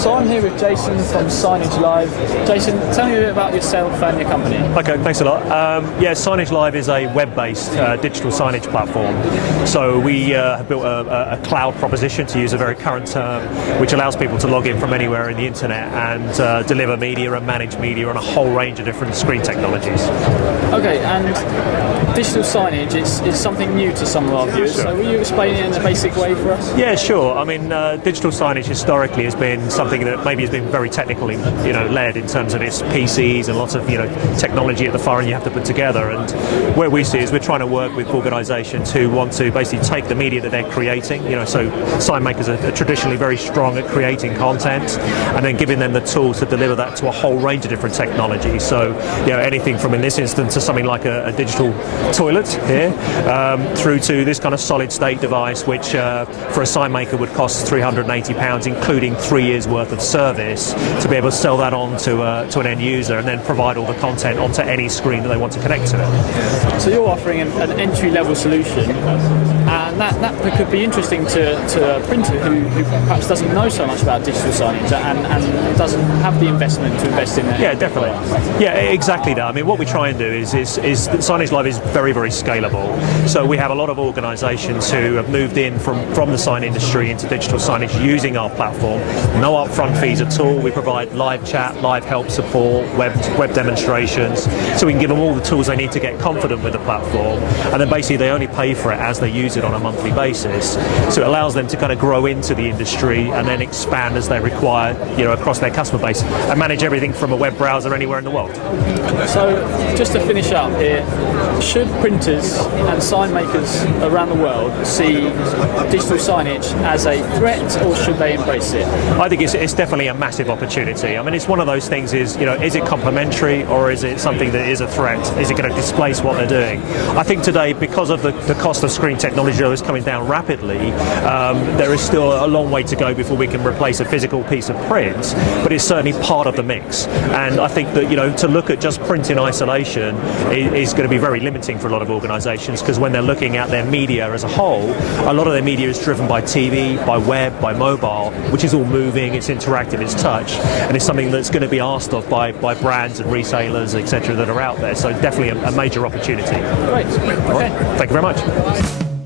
So I'm here with Jason from SignageLive. Jason, tell me a bit about yourself and your company. Okay, thanks a lot. Yeah, SignageLive is a web-based digital signage platform. So we have built a cloud proposition, to use a very current term, which allows people to log in from anywhere in the internet and deliver media and manage media on a whole range of different screen technologies. Okay, and digital signage is something new to some of our viewers. Sure. So will you explain it in a basic way for us? Yeah, sure. I mean, digital signage historically has been something that maybe has been very technically, led in terms of its PCs and lots of, technology at the far end you have to put together. And where we see is we're trying to work with organisations who want to basically take the media that they're creating. So sign makers are traditionally very strong at creating content, and then giving them the tools to deliver that to a whole range of different technologies. So, anything from, in this instance, to something like a digital toilet here, through to this kind of solid state device, which for a sign maker would cost £380, including 3 years worth of service, to be able to sell that on to an end user and then provide all the content onto any screen that they want to connect to it. So you're offering an entry-level solution, and that could be interesting to a printer who perhaps doesn't know so much about digital signage and doesn't have the investment to invest in it. Yeah, definitely. Yeah, exactly that. I mean, what we try and do is SignageLive is very, very scalable. So we have a lot of organisations who have moved in from the sign industry into digital signage using our platform. No upfront fees at all. We provide live chat, live help support, web demonstrations, so we can give them all the tools they need to get confident with the platform, and then basically they only pay for it as they use it on a monthly basis. So it allows them to kind of grow into the industry and then expand as they require, across their customer base, and manage everything from a web browser anywhere in the world. So just to finish up here, should printers and sign makers around the world see digital signage as a threat, or should they embrace it? I think it's definitely a massive opportunity. I mean, it's one of those things is it complementary, or is it something that is a threat? Is it going to displace what they're doing? I think today, because of the cost of screen technology that is coming down rapidly, there is still a long way to go before we can replace a physical piece of print, but it's certainly part of the mix. And I think that, to look at just print in isolation is going to be very limiting for a lot of organisations, because when they're looking at their media as a whole, a lot of their media is driven by TV, by web, by mobile, which is all moving, it's interactive, it's touch, and it's something that's going to be asked of by brands and resellers, etc., that are out there. So definitely a major opportunity. Great. Okay. Thank you very much.